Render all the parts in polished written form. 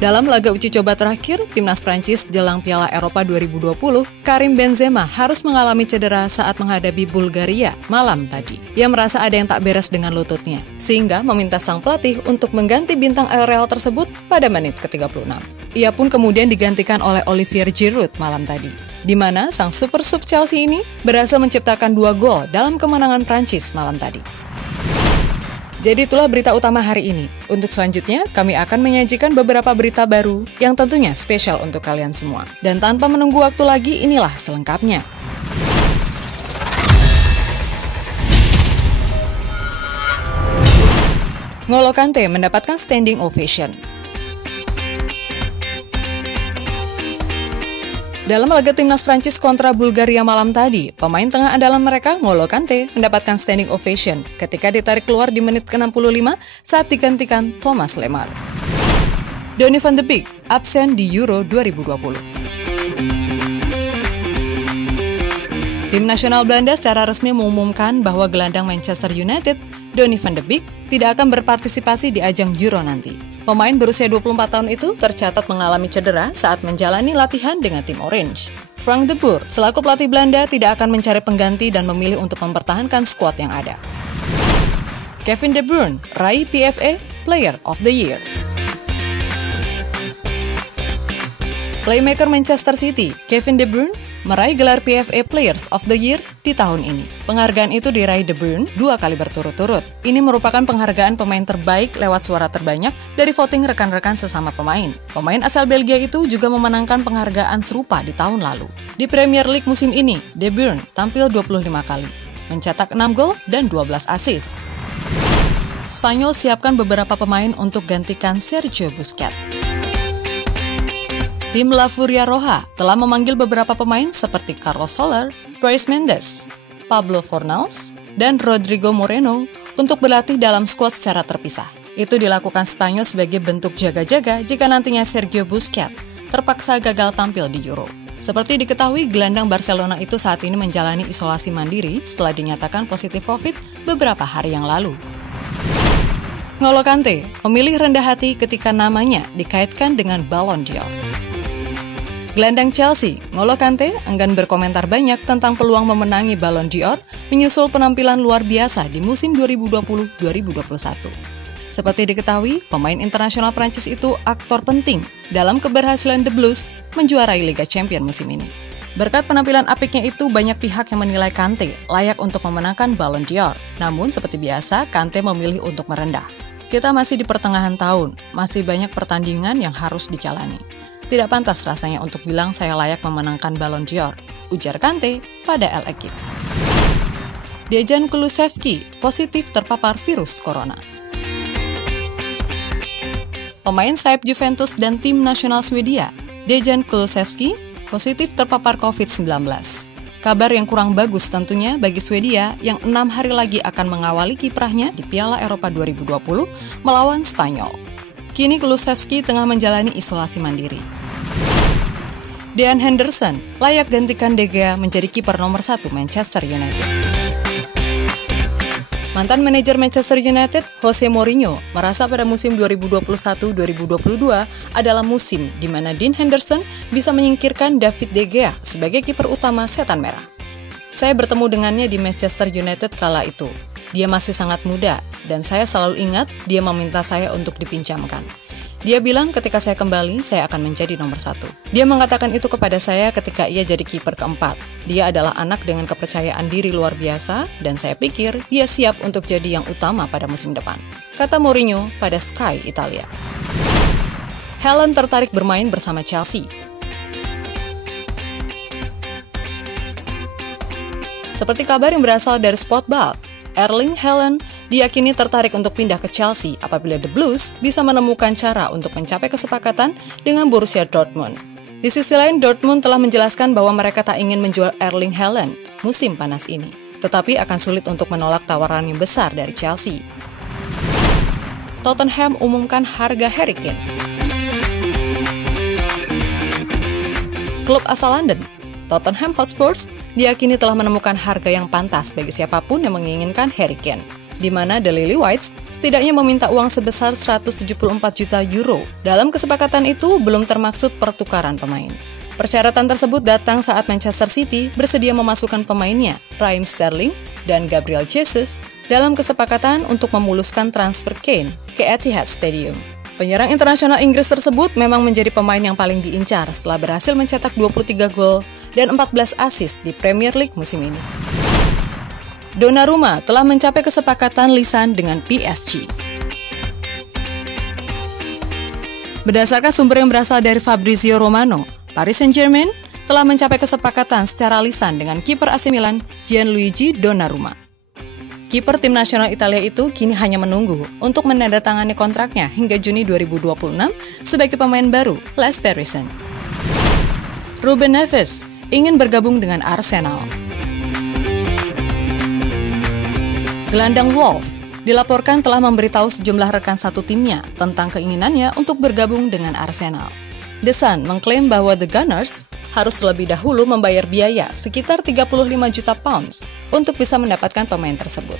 Dalam laga uji coba terakhir, timnas Prancis jelang Piala Eropa 2020, Karim Benzema harus mengalami cedera saat menghadapi Bulgaria malam tadi. Ia merasa ada yang tak beres dengan lututnya, sehingga meminta sang pelatih untuk mengganti bintang areal tersebut pada menit ke-36. Ia pun kemudian digantikan oleh Olivier Giroud malam tadi, di mana sang super sub Chelsea ini berhasil menciptakan 2 gol dalam kemenangan Prancis malam tadi. Jadi itulah berita utama hari ini. Untuk selanjutnya, kami akan menyajikan beberapa berita baru yang tentunya spesial untuk kalian semua. Dan tanpa menunggu waktu lagi, inilah selengkapnya. N'Golo Kante mendapatkan standing ovation. Dalam laga timnas Prancis kontra Bulgaria malam tadi, pemain tengah andalan mereka, N'Golo Kante, mendapatkan standing ovation ketika ditarik keluar di menit ke-65 saat digantikan Thomas Lemar. Donny van de Beek absen di Euro 2020. Tim nasional Belanda secara resmi mengumumkan bahwa gelandang Manchester United, Donny van de Beek, tidak akan berpartisipasi di ajang Euro nanti. Pemain berusia 24 tahun itu tercatat mengalami cedera saat menjalani latihan dengan tim Orange. Frank de Boer, selaku pelatih Belanda, tidak akan mencari pengganti dan memilih untuk mempertahankan skuad yang ada. Kevin De Bruyne raih PFA Player of the Year. Playmaker Manchester City, Kevin De Bruyne, meraih gelar PFA Players of the Year di tahun ini. Penghargaan itu diraih De Bruyne 2 kali berturut-turut. Ini merupakan penghargaan pemain terbaik lewat suara terbanyak dari voting rekan-rekan sesama pemain. Pemain asal Belgia itu juga memenangkan penghargaan serupa di tahun lalu. Di Premier League musim ini, De Bruyne tampil 25 kali, mencetak 6 gol dan 12 assist. Spanyol siapkan beberapa pemain untuk gantikan Sergio Busquets. Tim La Furia Roja telah memanggil beberapa pemain seperti Carlos Soler, Brais Mendes, Pablo Fornals, dan Rodrigo Moreno untuk berlatih dalam skuad secara terpisah. Itu dilakukan Spanyol sebagai bentuk jaga-jaga jika nantinya Sergio Busquets terpaksa gagal tampil di Euro. Seperti diketahui, gelandang Barcelona itu saat ini menjalani isolasi mandiri setelah dinyatakan positif COVID beberapa hari yang lalu. N'Golo Kante memilih rendah hati ketika namanya dikaitkan dengan Ballon d'Or. Gelandang Chelsea, N'Golo Kante, enggan berkomentar banyak tentang peluang memenangi Ballon d'Or menyusul penampilan luar biasa di musim 2020-2021. Seperti diketahui, pemain internasional Prancis itu aktor penting dalam keberhasilan The Blues menjuarai Liga Champions musim ini. Berkat penampilan apiknya itu, banyak pihak yang menilai Kante layak untuk memenangkan Ballon d'Or. Namun, seperti biasa, Kante memilih untuk merendah. Kita masih di pertengahan tahun, masih banyak pertandingan yang harus dijalani. Tidak pantas rasanya untuk bilang saya layak memenangkan Ballon d'Or, ujar Kante pada L'Equipe. Dejan Kulusevski positif terpapar virus corona. Pemain sayap Juventus dan tim nasional Swedia, Dejan Kulusevski, positif terpapar COVID-19. Kabar yang kurang bagus tentunya bagi Swedia yang 6 hari lagi akan mengawali kiprahnya di Piala Eropa 2020 melawan Spanyol. Kini Kulusevski tengah menjalani isolasi mandiri. Dean Henderson layak gantikan De Gea menjadi kiper nomor 1 Manchester United. Mantan manajer Manchester United, Jose Mourinho, merasa pada musim 2021-2022 adalah musim di mana Dean Henderson bisa menyingkirkan David De Gea sebagai kiper utama Setan Merah. Saya bertemu dengannya di Manchester United kala itu. Dia masih sangat muda, dan saya selalu ingat dia meminta saya untuk dipinjamkan. Dia bilang ketika saya kembali, saya akan menjadi nomor 1. Dia mengatakan itu kepada saya ketika ia jadi kiper keempat. Dia adalah anak dengan kepercayaan diri luar biasa, dan saya pikir dia siap untuk jadi yang utama pada musim depan, kata Mourinho pada Sky Italia. Haaland tertarik bermain bersama Chelsea. Seperti kabar yang berasal dari Spotball, Erling Haaland diyakini tertarik untuk pindah ke Chelsea apabila The Blues bisa menemukan cara untuk mencapai kesepakatan dengan Borussia Dortmund. Di sisi lain, Dortmund telah menjelaskan bahwa mereka tak ingin menjual Erling Haaland musim panas ini, tetapi akan sulit untuk menolak tawaran yang besar dari Chelsea. Tottenham umumkan harga Harry Kane. Klub asal London, Tottenham Hotspur, diyakini telah menemukan harga yang pantas bagi siapapun yang menginginkan Harry Kane. di mana The Lily-Whites setidaknya meminta uang sebesar 174 juta euro. Dalam kesepakatan itu belum termaksud pertukaran pemain. Persyaratan tersebut datang saat Manchester City bersedia memasukkan pemainnya, Raheem Sterling dan Gabriel Jesus, dalam kesepakatan untuk memuluskan transfer Kane ke Etihad Stadium. Penyerang internasional Inggris tersebut memang menjadi pemain yang paling diincar setelah berhasil mencetak 23 gol dan 14 assist di Premier League musim ini. Donnarumma telah mencapai kesepakatan lisan dengan PSG. Berdasarkan sumber yang berasal dari Fabrizio Romano, Paris Saint-Germain telah mencapai kesepakatan secara lisan dengan kiper AC Milan Gianluigi Donnarumma. Kiper tim nasional Italia itu kini hanya menunggu untuk menandatangani kontraknya hingga Juni 2026 sebagai pemain baru Les Parisiens. Ruben Neves ingin bergabung dengan Arsenal. Gelandang Wolves dilaporkan telah memberitahu sejumlah rekan satu timnya tentang keinginannya untuk bergabung dengan Arsenal. The Sun mengklaim bahwa The Gunners harus lebih dahulu membayar biaya sekitar 35 juta pounds untuk bisa mendapatkan pemain tersebut.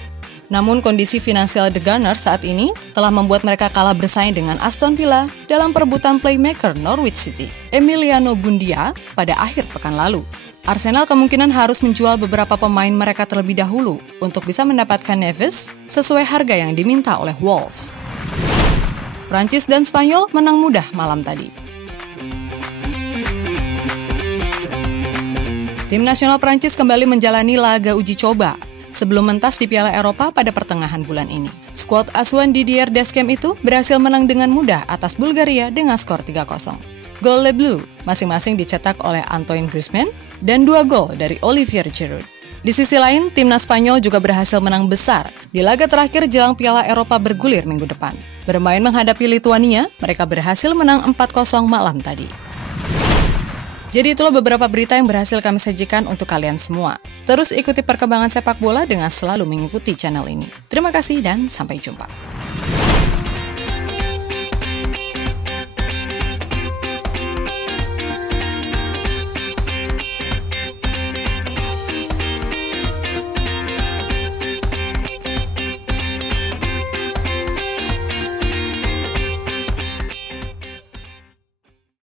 Namun kondisi finansial The Gunners saat ini telah membuat mereka kalah bersaing dengan Aston Villa dalam perebutan playmaker Norwich City, Emiliano Buendia, pada akhir pekan lalu. Arsenal kemungkinan harus menjual beberapa pemain mereka terlebih dahulu untuk bisa mendapatkan Neves sesuai harga yang diminta oleh Wolves. Prancis dan Spanyol menang mudah malam tadi. Tim nasional Prancis kembali menjalani laga uji coba sebelum mentas di Piala Eropa pada pertengahan bulan ini. Skuad asuhan Didier Deschamps itu berhasil menang dengan mudah atas Bulgaria dengan skor 3-0. Gol Les Bleus masing-masing dicetak oleh Antoine Griezmann dan 2 gol dari Olivier Giroud. Di sisi lain, timnas Spanyol juga berhasil menang besar di laga terakhir jelang Piala Eropa bergulir minggu depan. Bermain menghadapi Lituania, mereka berhasil menang 4-0 malam tadi. Jadi itulah beberapa berita yang berhasil kami sajikan untuk kalian semua. Terus ikuti perkembangan sepak bola dengan selalu mengikuti channel ini. Terima kasih dan sampai jumpa.